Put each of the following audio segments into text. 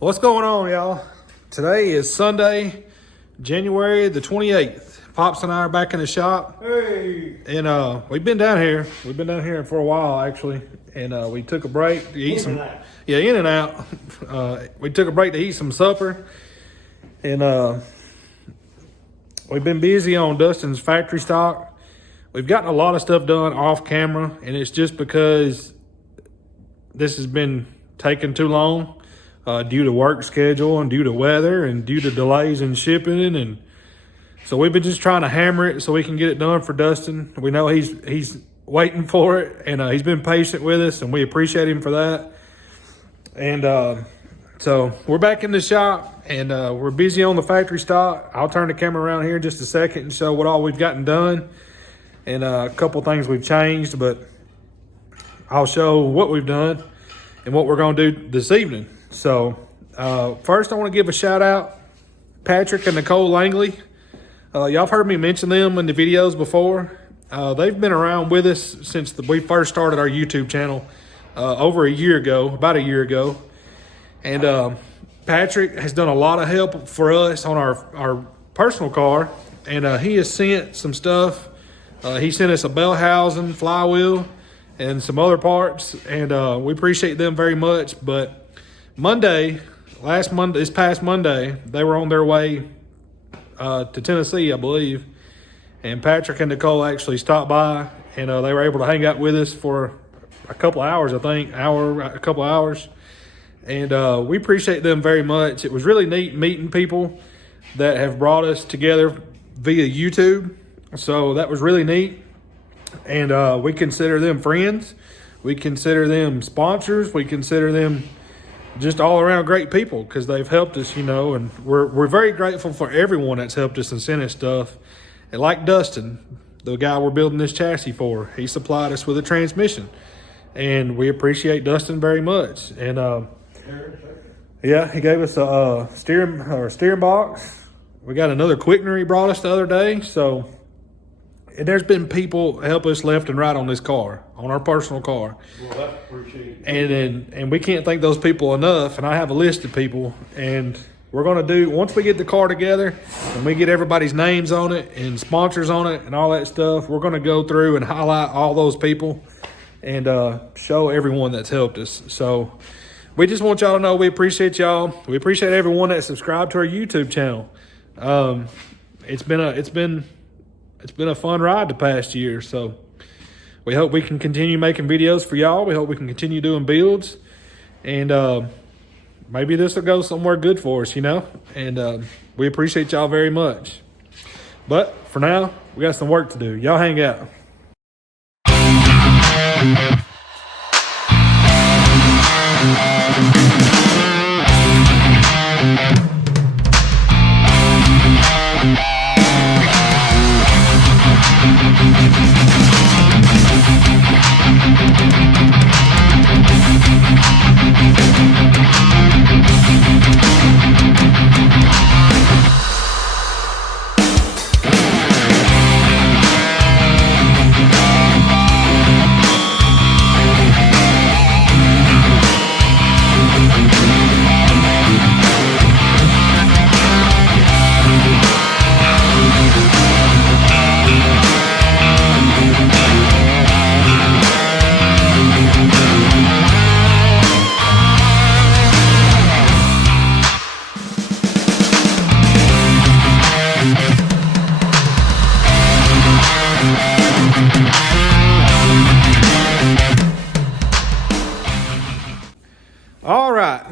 What's going on, y'all? Today is Sunday, January the 28th. Pops and I are back in the shop. Hey! And we've been down here. We've been down here for a while, actually. And we took a break to eat some... Yeah, in and out. We took a break to eat some supper. And we've been busy on Dustin's factory stock. We've gotten a lot of stuff done off camera, and it's just because this has been taking too long due to work schedule and due to weather and due to delays in shipping. And so we've been just trying to hammer it so we can get it done for Dustin. We know he's waiting for it, and he's been patient with us, and we appreciate him for that. And so we're back in the shop, and we're busy on the factory stock. I'll turn the camera around here in just a second and show what all we've gotten done. And a couple things we've changed, but I'll show what we've done and what we're going to do this evening. So first I want to give a shout out Patrick and Nicole Langley. Y'all have heard me mention them in the videos before. They've been around with us since we first started our YouTube channel over a year ago, about a year ago. And Patrick has done a lot of help for us on our personal car, and he has sent some stuff. He sent us a bell housing, flywheel, and some other parts, and we appreciate them very much. But this past Monday, they were on their way to Tennessee, I believe, and Patrick and Nicole actually stopped by, and they were able to hang out with us for a couple hours, I think, a couple hours, and we appreciate them very much. It was really neat meeting people that have brought us together via YouTube. So that was really neat, and we consider them friends. We consider them sponsors. We consider them just all around great people because they've helped us, and we're very grateful for everyone that's helped us and sent us stuff. And like Dustin, the guy we're building this chassis for, he supplied us with a transmission, and we appreciate Dustin very much. And yeah, he gave us a steering box. We got another quickener he brought us the other day. So. And there's been people help us left and right on this car, on our personal car. Well, that's appreciated. And we can't thank those people enough. And I have a list of people. And we're going to do, once we get the car together and we get everybody's names on it and sponsors on it and all that stuff, we're going to go through and highlight all those people and show everyone that's helped us. So we just want y'all to know we appreciate y'all. We appreciate everyone that subscribed to our YouTube channel. It's been a fun ride the past year, so we hope we can continue making videos for y'all. We hope we can continue doing builds, and maybe this will go somewhere good for us, and we appreciate y'all very much. But for now, we got some work to do. Y'all hang out.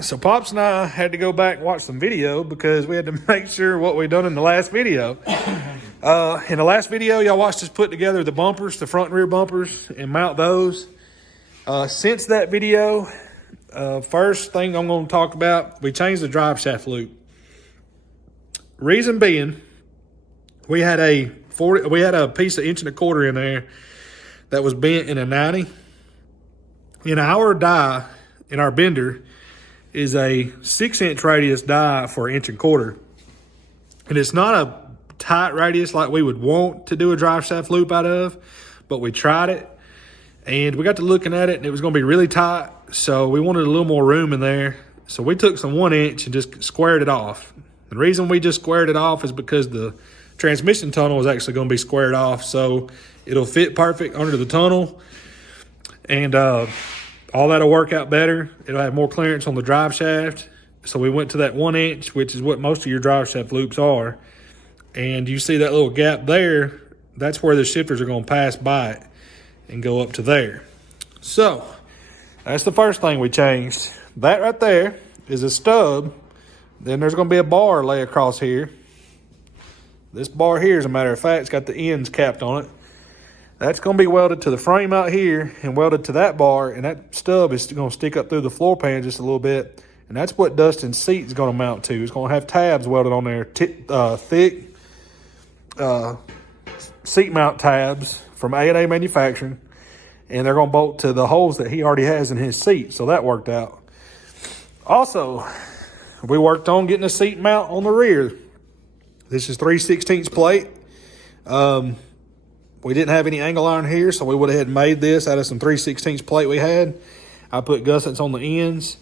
So Pops and I had to go back and watch some video because we had to make sure what we done in the last video. In the last video, y'all watched us put together the bumpers, the front and rear bumpers, and mount those. Since that video, first thing I'm going to talk about, we changed the drive shaft loop. Reason being, we had a piece of 1 1/4 in there that was bent in a 90. In our die, in our bender, is a 6-inch radius die for 1 1/4. And it's not a tight radius like we would want to do a drive shaft loop out of, but we tried it and we got to looking at it and it was going to be really tight. So we wanted a little more room in there So we took some 1-inch and just squared it off. The reason we just squared it off is because the transmission tunnel is actually going to be squared off, so it'll fit perfect under the tunnel, and all that'll work out better. It'll have more clearance on the drive shaft. So we went to that 1-inch, which is what most of your drive shaft loops are. And you see that little gap there, that's where the shifters are going to pass by it and go up to there. So that's the first thing we changed. That right there is a stub. Then there's going to be a bar lay across here. This bar here, as a matter of fact, it's got the ends capped on it. That's going to be welded to the frame out here and welded to that bar, and that stub is going to stick up through the floor pan just a little bit. And that's what Dustin's seat is going to mount to. It's going to have tabs welded on there, thick seat mount tabs from A&A Manufacturing. And they're going to bolt to the holes that he already has in his seat. So that worked out. Also, we worked on getting a seat mount on the rear. This is 3/16 plate. We didn't have any angle iron here, so we went ahead and made this out of some 3/16 plate we had. I put gussets on the ends.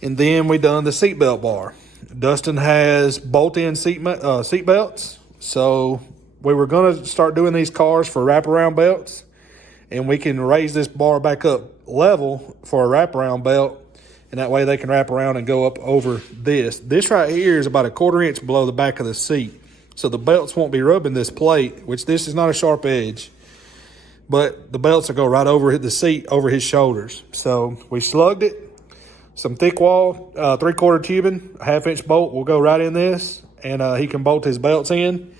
And then we done the seatbelt bar. Dustin has bolt-in seat belts. So we were going to start doing these cars for wraparound belts. And we can raise this bar back up level for a wraparound belt. And that way they can wrap around and go up over this. This right here is about a 1/4 inch below the back of the seat. So the belts won't be rubbing this plate, which this is not a sharp edge. But the belts will go right over the seat, over his shoulders. So we slugged it. Some thick wall, 3/4 tubing, a 1/2 inch bolt will go right in this. And he can bolt his belts in.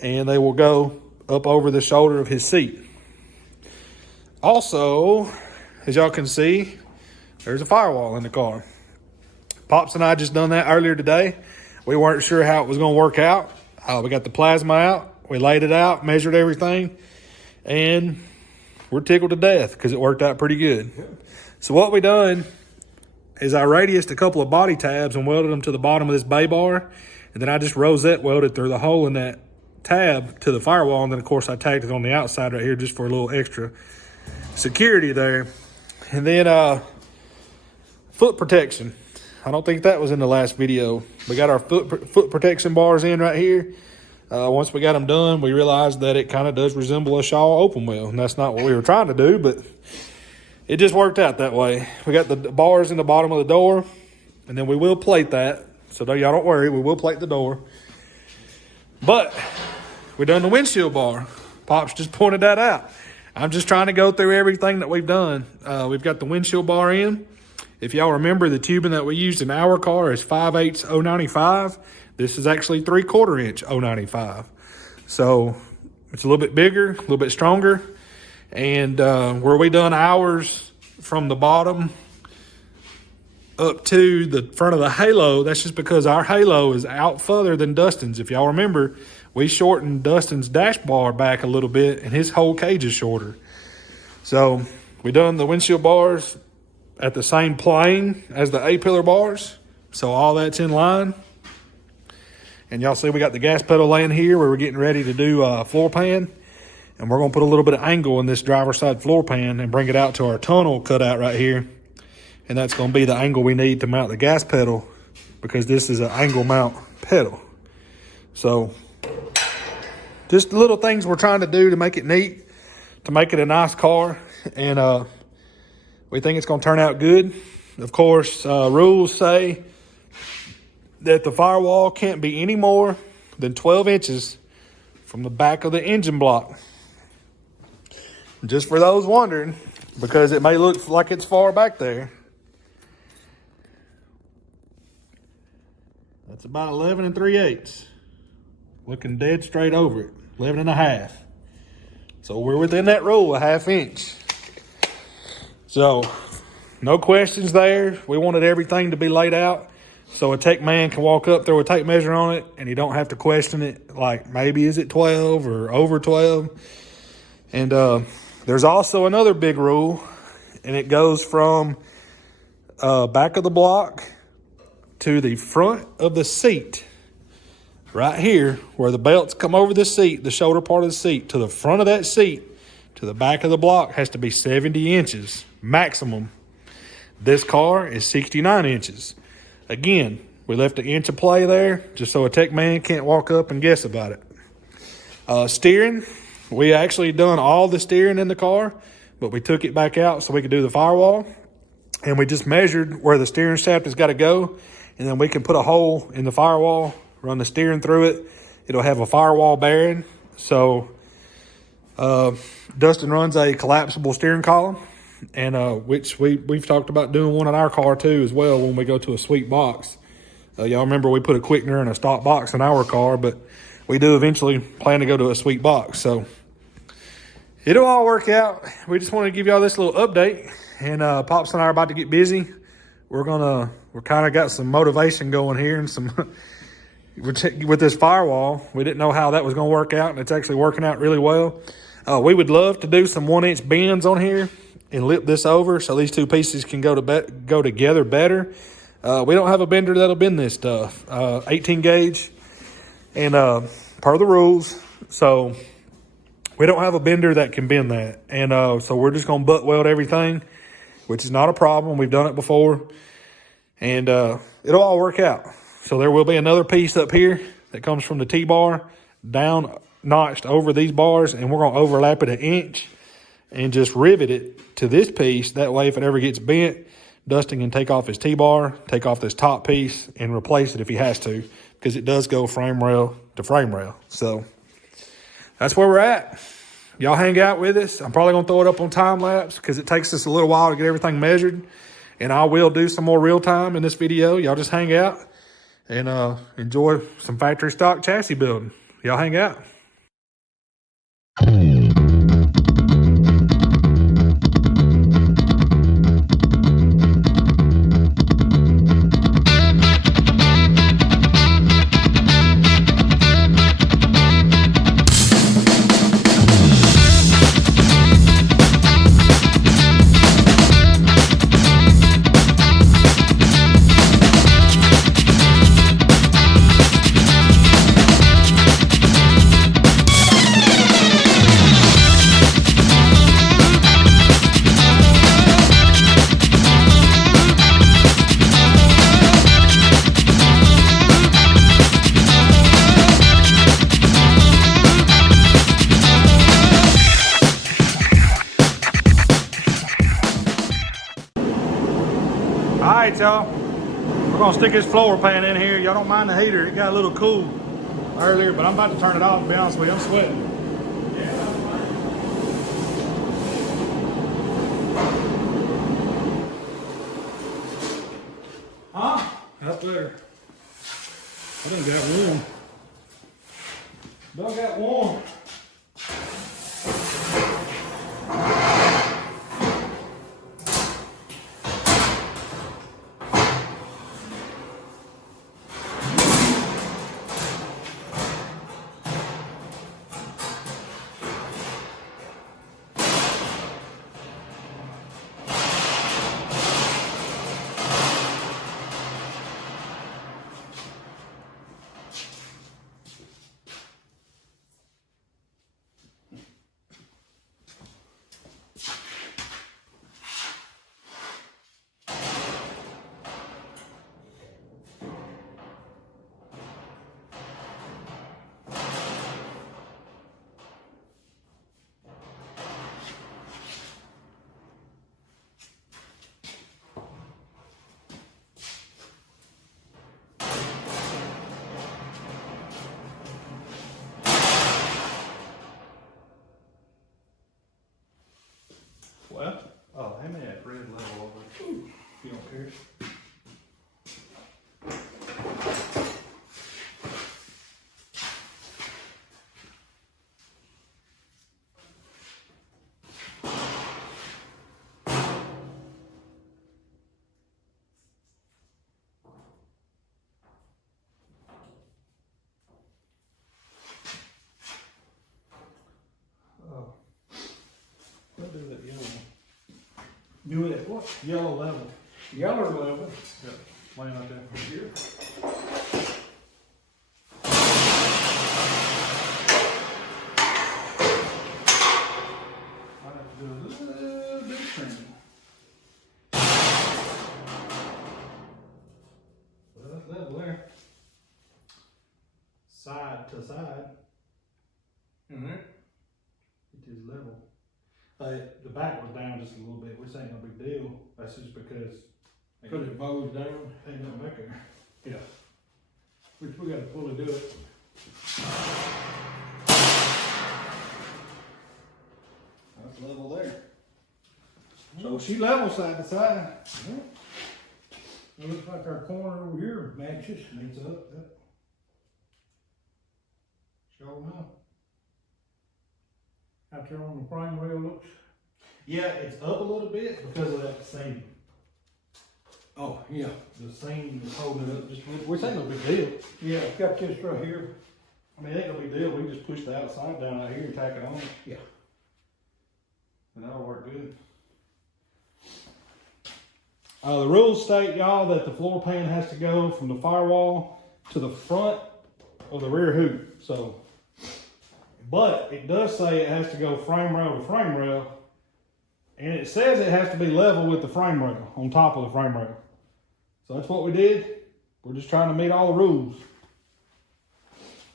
And they will go up over the shoulder of his seat. Also, as y'all can see, there's a firewall in the car. Pops and I just done that earlier today. We weren't sure how it was going to work out. We got the plasma out. We laid it out, measured everything. And we're tickled to death because it worked out pretty good. So what we done is I radiused a couple of body tabs and welded them to the bottom of this bay bar. And then I just rosette welded through the hole in that tab to the firewall. And then, of course, I tagged it on the outside right here just for a little extra security there. And then foot protection. I don't think that was in the last video. We got our foot protection bars in right here. Once we got them done, we realized that it kind of does resemble a Shaw open wheel. And that's not what we were trying to do, but it just worked out that way. We got the bars in the bottom of the door, and then we will plate that. So y'all don't worry, we will plate the door. But we done the windshield bar. Pops just pointed that out. I'm just trying to go through everything that we've done. We've got the windshield bar in. If y'all remember, the tubing that we used in our car is 5/8 095. This is actually 3/4 inch 095. So it's a little bit bigger, a little bit stronger. And where we done ours from the bottom up to the front of the halo, that's just because our halo is out further than Dustin's. If y'all remember, we shortened Dustin's dash bar back a little bit, and his whole cage is shorter. So we done the windshield bars at the same plane as the A-pillar bars. So all that's in line. And y'all see we got the gas pedal laying here where we're getting ready to do floor pan. And we're going to put a little bit of angle in this driver's side floor pan and bring it out to our tunnel cutout right here. And that's going to be the angle we need to mount the gas pedal, because this is an angle mount pedal. So just little things we're trying to do to make it neat, to make it a nice car. And we think it's going to turn out good. Of course, rules say that the firewall can't be any more than 12 inches from the back of the engine block. Just for those wondering, because it may look like it's far back there. That's about 11 3/8. Looking dead straight over it. 11 1/2. So we're within that rule, a 1/2 inch. So no questions there. We wanted everything to be laid out so a tech man can walk up, throw a tape measure on it, and he don't have to question it. Like, maybe is it 12 or over 12? And there's also another big rule, and it goes from back of the block to the front of the seat. Right here, where the belts come over the seat, the shoulder part of the seat, to the front of that seat, to the back of the block has to be 70 inches maximum. This car is 69 inches. Again, we left an inch of play there just so a tech man can't walk up and guess about it. Steering, we actually done all the steering in the car, but we took it back out so we could do the firewall. And we just measured where the steering shaft has got to go, and then we can put a hole in the firewall, run the steering through it. It'll have a firewall bearing. So Dustin runs a collapsible steering column, and which we've talked about doing one in our car too as well when we go to a sweet box. Y'all remember we put a quickener and a stop box in our car, but we do eventually plan to go to a sweet box. So it'll all work out. We just want to give y'all this little update. And Pops and I are about to get busy. We're kind of got some motivation going here and some with this firewall. We didn't know how that was going to work out, and it's actually working out really well. We would love to do some 1-inch bends on here and lip this over so these two pieces can go together better. We don't have a bender that'll bend this stuff. 18 gauge, and per the rules, so we don't have a bender that can bend that. And so we're just going to butt weld everything, which is not a problem. We've done it before, and it'll all work out. So there will be another piece up here that comes from the T-bar down notched over these bars, and we're going to overlap it 1 inch and just rivet it to this piece. That way, if it ever gets bent, Dustin can take off his T-bar, take off this top piece, and replace it if he has to, because it does go frame rail to frame rail. So that's where we're at. Y'all hang out with us. I'm probably going to throw it up on time lapse because it takes us a little while to get everything measured. And I will do some more real time in this video. Y'all just hang out and enjoy some factory stock chassis building. Y'all hang out. All right, y'all. We're gonna stick this floor pan in here. Y'all don't mind the heater. It got a little cool earlier, but I'm about to turn it off, to be honest with you. I'm sweating. Huh? That's better. I done got warm. Done got warm. What? Oh, hand me that red level over. Ooh, if you don't care. Oh. Don't do that yellow. Do it at what? Yellow level. Yellow level? Yep. Laying out there from here. I have to do a little bit of trimming. to side. Mm-hmm. It is level. The back was down just a little bit, which ain't no big deal. That's just because Because it bows down. ain't nothing back there. Yeah. Which we gotta fully do it. That's level there. So she level side to side. It looks like our corner over here matches. Meets up. Yep. Sure enough. Out there on the frame rail looks. Yeah, it's up a little bit because of that seam. Oh, yeah. The seam is holding it up just a little, which ain't no big deal. Yeah, got this right here. I mean, it ain't no big deal. We can just push the outside down out here and tack it on. Yeah. And that'll work good. The rules state, y'all, that the floor pan has to go from the firewall to the front of the rear hoop. So, but it does say it has to go frame rail to frame rail. And it says it has to be level with the frame rail, on top of the frame rail. So that's what we did. We're just trying to meet all the rules.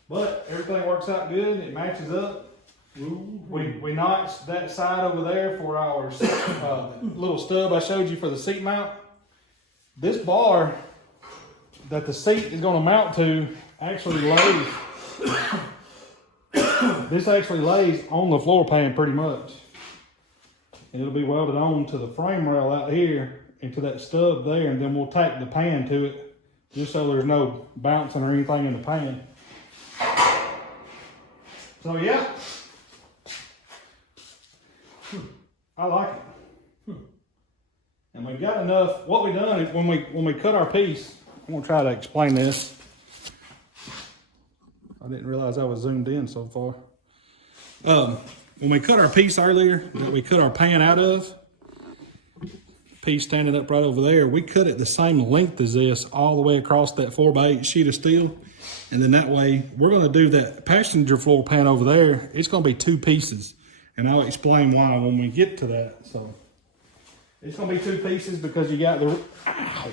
But everything works out good. It matches up. We notched that side over there for our little stub I showed you for the seat mount. This bar that the seat is going to mount to actually lays. This actually lays on the floor pan pretty much. And it'll be welded on to the frame rail out here and to that stub there, and then we'll tack the pan to it just so there's no bouncing or anything in the pan. So yeah. I like it. And we've got enough. What we done is when we cut our piece, I'm gonna try to explain this. I didn't realize I was zoomed in so far. When we cut our piece earlier, that we cut our pan out of, piece standing up right over there, we cut it the same length as this all the way across that 4x8 sheet of steel. And then that way, we're gonna do that passenger floor pan over there. It's gonna be 2 pieces. And I'll explain why when we get to that. So it's gonna be 2 pieces because you got the, ow,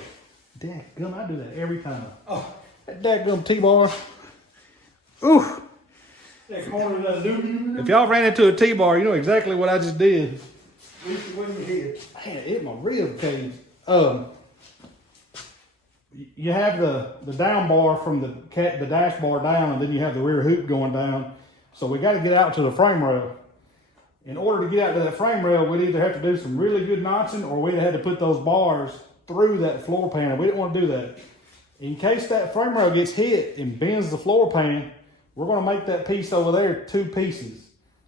dadgum, I do that every time. Oh, that dadgum T-bar. Ooh. That corner doesn't do. If y'all ran into a T-bar, you know exactly what I just did. When you hit. Man, it hit my rib cage. You have the down bar from the dash bar down, and then you have the rear hoop going down. So we got to get out to the frame rail. In order to get out to that frame rail, we'd either have to do some really good notching, or we'd have to put those bars through that floor pan, and we didn't want to do that. In case that frame rail gets hit and bends the floor pan, we're going to make that piece over there 2 pieces.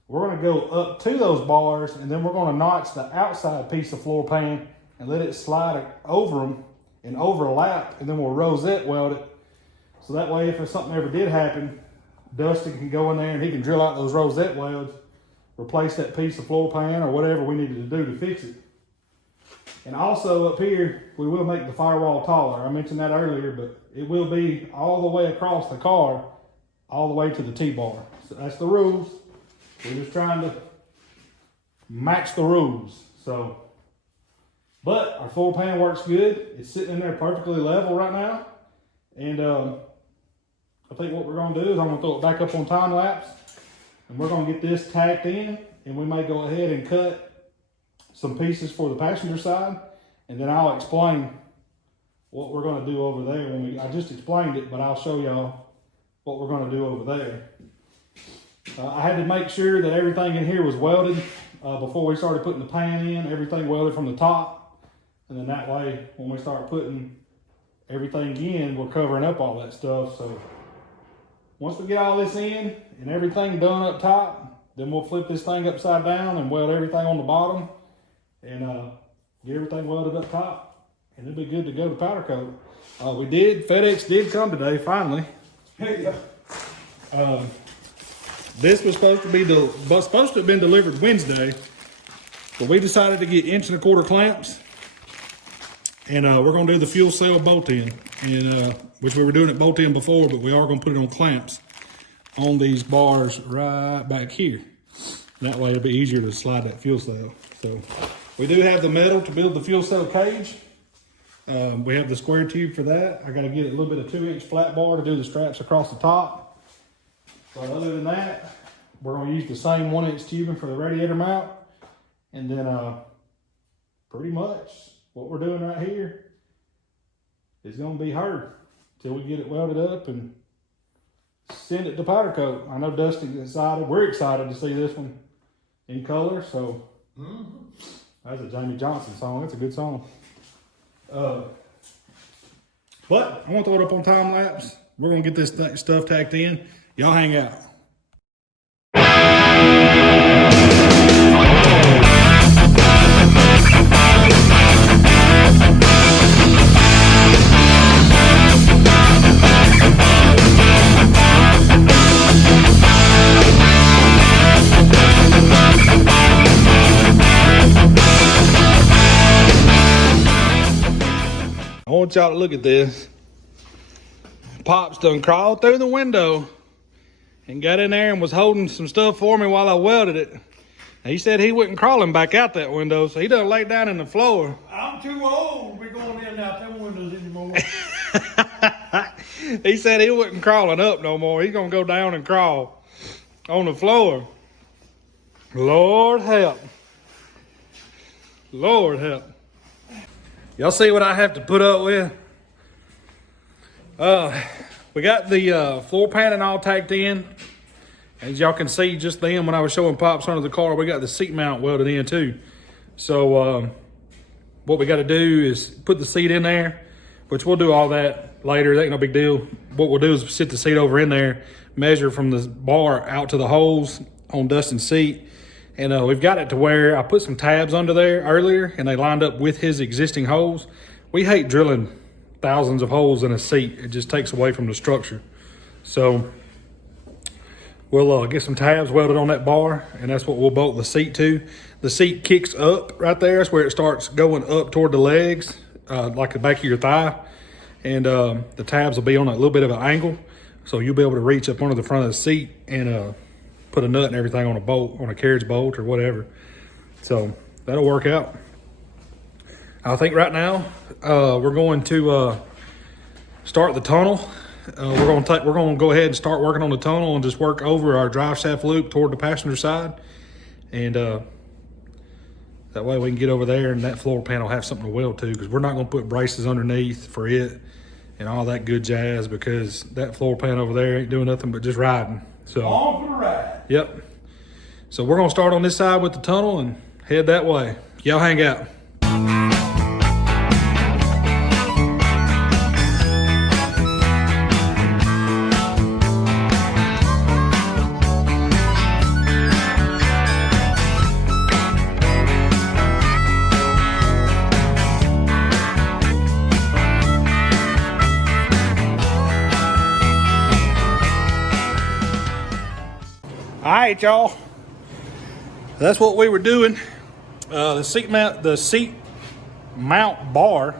We're going to go up to those bars, and then we're going to notch the outside piece of floor pan and let it slide over them and overlap, and then we'll rosette weld it. So that way, if something ever did happen, Dustin can go in there and he can drill out those rosette welds, replace that piece of floor pan or whatever we needed to do to fix it. And also up here, we will make the firewall taller. I mentioned that earlier, but it will be all the way across the car, all the way to the T-bar. So that's the rules. We're just trying to match the rules. So, but our floor pan works good. It's sitting in there perfectly level right now. And I think what we're gonna do is I'm gonna throw it back up on time lapse. And we're gonna get this tacked in, and we may go ahead and cut some pieces for the passenger side, and then I'll explain what we're gonna do over there. I just explained it, but I'll show y'all what we're gonna do over there. I had to make sure that everything in here was welded before we started putting the pan in, everything welded from the top. And then that way, when we start putting everything in, we're covering up all that stuff. So once we get all this in and everything done up top, then we'll flip this thing upside down and weld everything on the bottom and get everything welded up top, and it'll be good to go to powder coat. FedEx did come today, finally. This was supposed to have been delivered Wednesday, but we decided to get 1 1/4 clamps, and we're gonna do the fuel cell bolt-in, and which we were doing it bolt-in before, but we are gonna put it on clamps on these bars right back here. That way it'll be easier to slide that fuel cell. So we do have the metal to build the fuel cell cage. We have the square tube for that. I gotta get a little bit of 2-inch flat bar to do the straps across the top. But other than that, we're going to use the same 1-inch tubing for the radiator mount. And then pretty much what we're doing right here is going to be her till we get it welded up and send it to powder coat. I know Dustin's excited. We're excited to see this one in color. So that's a Jamie Johnson song. That's a good song. But I want to throw it up on time lapse. We're going to get this stuff tacked in. Y'all hang out. I want y'all to look at this. Pops done crawled through the window and got in there and was holding some stuff for me while I welded it. He said he wasn't crawling back out that window, so he done laid down in the floor. I'm too old to be going in and out them windows anymore. He said he wasn't crawling up no more. He's gonna go down and crawl on the floor. Lord help. Lord help. Y'all see what I have to put up with? We got the floor padding all tacked in. As y'all can see just then when I was showing Pops under the car, we got the seat mount welded in too. So what we got to do is put the seat in there, which we'll do all that later. That ain't no big deal. What we'll do is sit the seat over in there, measure from the bar out to the holes on Dustin's seat. And we've got it to where I put some tabs under there earlier and they lined up with his existing holes. We hate drilling thousands of holes in a seat. It just takes away from the structure. So we'll get some tabs welded on that bar, and that's what we'll bolt the seat to. The seat kicks up right there. That's where it starts going up toward the legs, like the back of your thigh. And the tabs will be on a little bit of an angle. So you'll be able to reach up under the front of the seat and put a nut and everything on a bolt, on a carriage bolt or whatever. So that'll work out. I think right now we're going to start the tunnel. We're going to go ahead and start working on the tunnel and just work over our drive shaft loop toward the passenger side, and that way we can get over there and that floor pan will have something to weld to, because we're not going to put braces underneath for it and all that good jazz, because that floor pan over there ain't doing nothing but just riding. So On for the ride. Yep. So we're going to start on this side with the tunnel and head that way. Y'all hang out. All right, y'all. That's what we were doing. The seat mount bar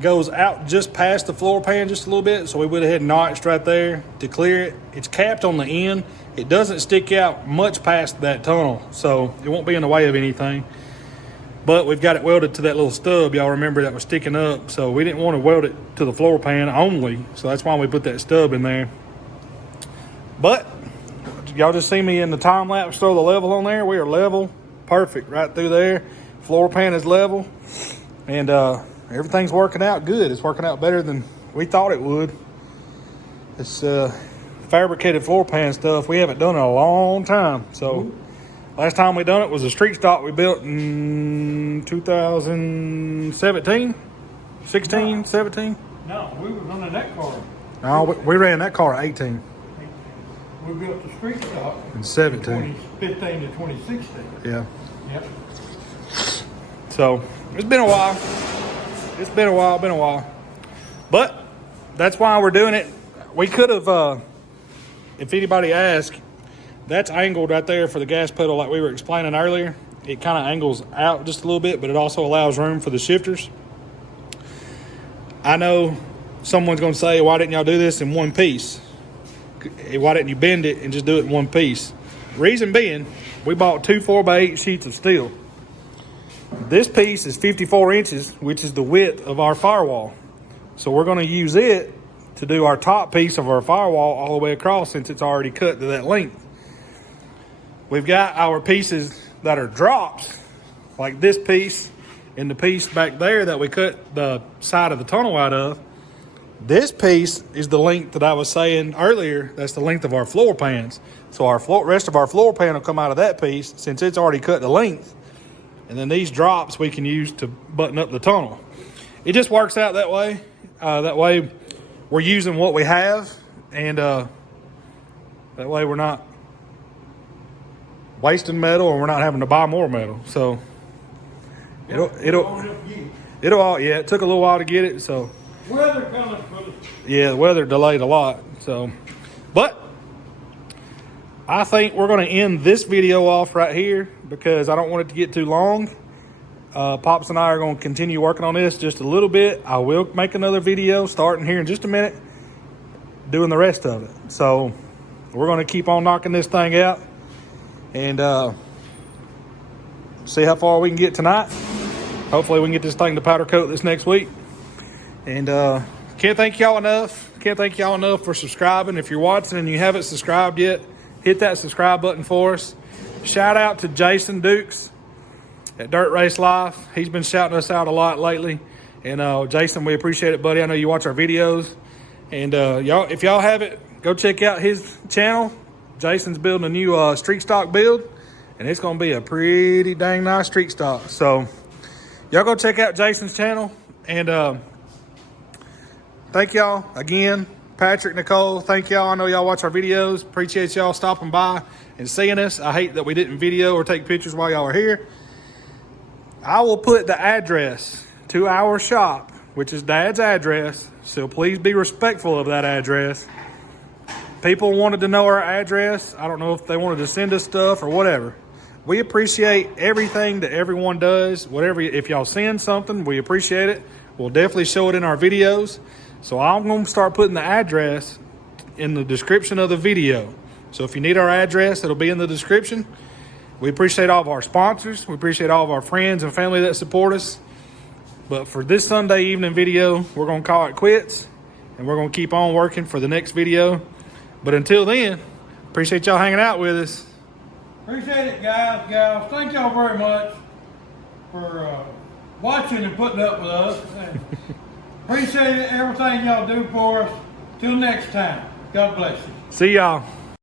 goes out just past the floor pan just a little bit, so we went ahead and notched right there to clear it. It's capped on the end. It doesn't stick out much past that tunnel, so it won't be in the way of anything. But we've got it welded to that little stub, y'all remember, that was sticking up, so we didn't want to weld it to the floor pan only, so that's why we put that stub in there. But y'all just see me in the time lapse throw the level on there. We are level, perfect right through there. Floor pan is level, and everything's working out good. It's working out better than we thought it would. This fabricated floor pan stuff, we haven't done in a long time. So last time we done it was a street stock we built in 2017, 16, 17. No, we was running that car. No, we ran that car at 18. We built the street stock in 17. 2015 to 2016. Yeah. Yep. So it's been a while. It's been a while. But that's why we're doing it. We could have, if anybody asked, that's angled right there for the gas pedal like we were explaining earlier. It kind of angles out just a little bit, but it also allows room for the shifters. I know someone's going to say, why didn't y'all do this in one piece? Why didn't you bend it and just do it in one piece? Reason being, we bought 2 4x8 sheets of steel. This piece is 54 inches, which is the width of our firewall. So we're going to use it to do our top piece of our firewall all the way across, since it's already cut to that length. We've got our pieces that are drops, like this piece and the piece back there that we cut the side of the tunnel out of. This piece is the length that I was saying earlier. That's the length of our floor pans. So our rest of our floor pan will come out of that piece, since it's already cut the length. And then these drops we can use to button up the tunnel. It just works out that way. That way we're using what we have, and that way we're not wasting metal, or we're not having to buy more metal. So it'll all, yeah, it took a little while to get it. So Weather coming for the... yeah, the weather delayed a lot. So, but I think we're going to end this video off right here, because I don't want it to get too long. Pops and I are going to continue working on this just a little bit. I will make another video starting here in just a minute, doing the rest of it. So we're going to keep on knocking this thing out, and see how far we can get tonight. Hopefully we can get this thing to powder coat this next week. And can't thank y'all enough. Can't thank y'all enough for subscribing. If you're watching and you haven't subscribed yet, hit that subscribe button for us. Shout out to Jason Dukes at Dirt Race Life. He's been shouting us out a lot lately. And Jason, we appreciate it, buddy. I know you watch our videos. And y'all, if y'all haven't, go check out his channel. Jason's building a new street stock build, and it's going to be a pretty dang nice street stock. So y'all go check out Jason's channel. And thank y'all again. Patrick, Nicole, thank y'all. I know y'all watch our videos. Appreciate y'all stopping by and seeing us. I hate that we didn't video or take pictures while y'all are here. I will put the address to our shop, which is Dad's address, so please be respectful of that address. People wanted to know our address. I don't know if they wanted to send us stuff or whatever. We appreciate everything that everyone does. Whatever, if y'all send something, we appreciate it. We'll definitely show it in our videos. So I'm going to start putting the address in the description of the video. So if you need our address, it'll be in the description. We appreciate all of our sponsors. We appreciate all of our friends and family that support us. But for this Sunday evening video, we're going to call it quits. And we're going to keep on working for the next video. But until then, appreciate y'all hanging out with us. Appreciate it, guys, gals. Thank y'all very much for watching and putting up with us. And appreciate everything y'all do for us. Till next time. God bless you. See y'all.